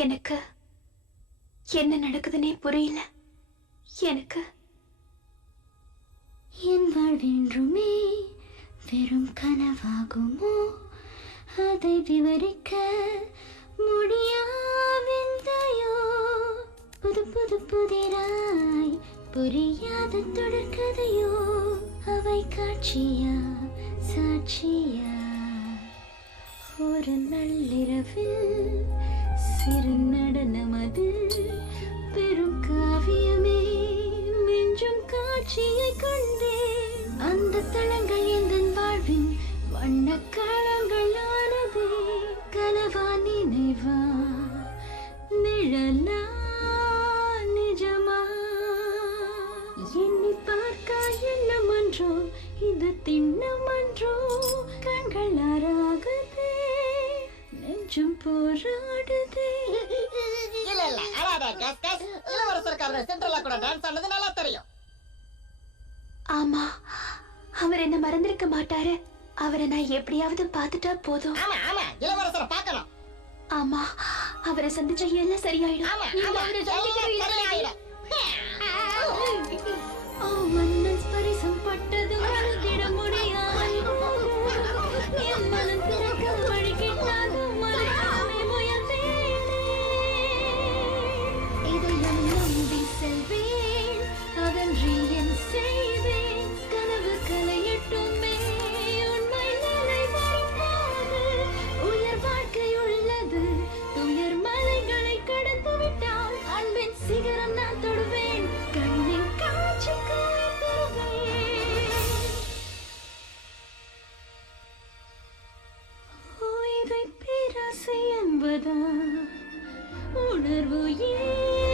எனக்கு என்ன நடக்குதுன்னே புரியல. எனக்கு என் வாழ்வென்றுமே வெறும் கனவாகுமோ, அதை விவரிக்க முடியாவில்லையோ. புது புது புதிராய் புரியாத தொடர்கதையோ, அவை காட்சியா சாட்சியா. ஒரு நள்ளிரவில் சிறு நடனமது பெரும் காவியமே, மிஞ்சும் காட்சியை கண்டேன். அந்த தளங்கள் எந்த வாழ்வின் வண்ணக்களங்களானதே. கனவா நினைவா நிழலா நிஜமா, எண்ணி பார்க்க எண்ணமன்றோ இது திண்ணமன்றோ. கண்கள் ஆறாகுதே, நெஞ்சம் போராடுதே. இல்ல இல்ல அழாத கஸ். இளவரசருக்கு அவரை சென்ட்ரலா கூட டான்ஸ் ஆனது நல்லா தெரியும். ஆமா, அவர் என்ன மறந்திருக்க மாட்டாரு. அவரை நான் எப்படியாவது பார்த்துட்டா போதும். ஆமா ஆமா, இளவரசரை பார்க்கணும். ஆமா, அவரை சந்திச்சா எல்லாம் சரியாயிடும். ஆமா நீங்க ஆமா, அவரை எல்லாம் சந்திக்கிறீங்களா? சரியாயிடும். ஓ மன்னன் ஸ்பரிசம் பட்டது மறுத்திட முடியாது. என் மனம் திறக்க வழி கிட்டாது, மறுக்காமே முயல்வேனே. இதயம் நம்பி செல்வேன், அதன்றி என் செய்வேன். கனவு கலையட்டுமே, உண்மை நிலை வரும்போது. உயர் வாழ்க்கை உள்ளது, துயர் மலைகளை கடந்து விட்டால் அன்பின் சிகரம் நான் தொடுவேன். கண்ணின் காட்சிக்கு தருவேன். இதை பேராசை என்பதா, உணர்வு ஏன்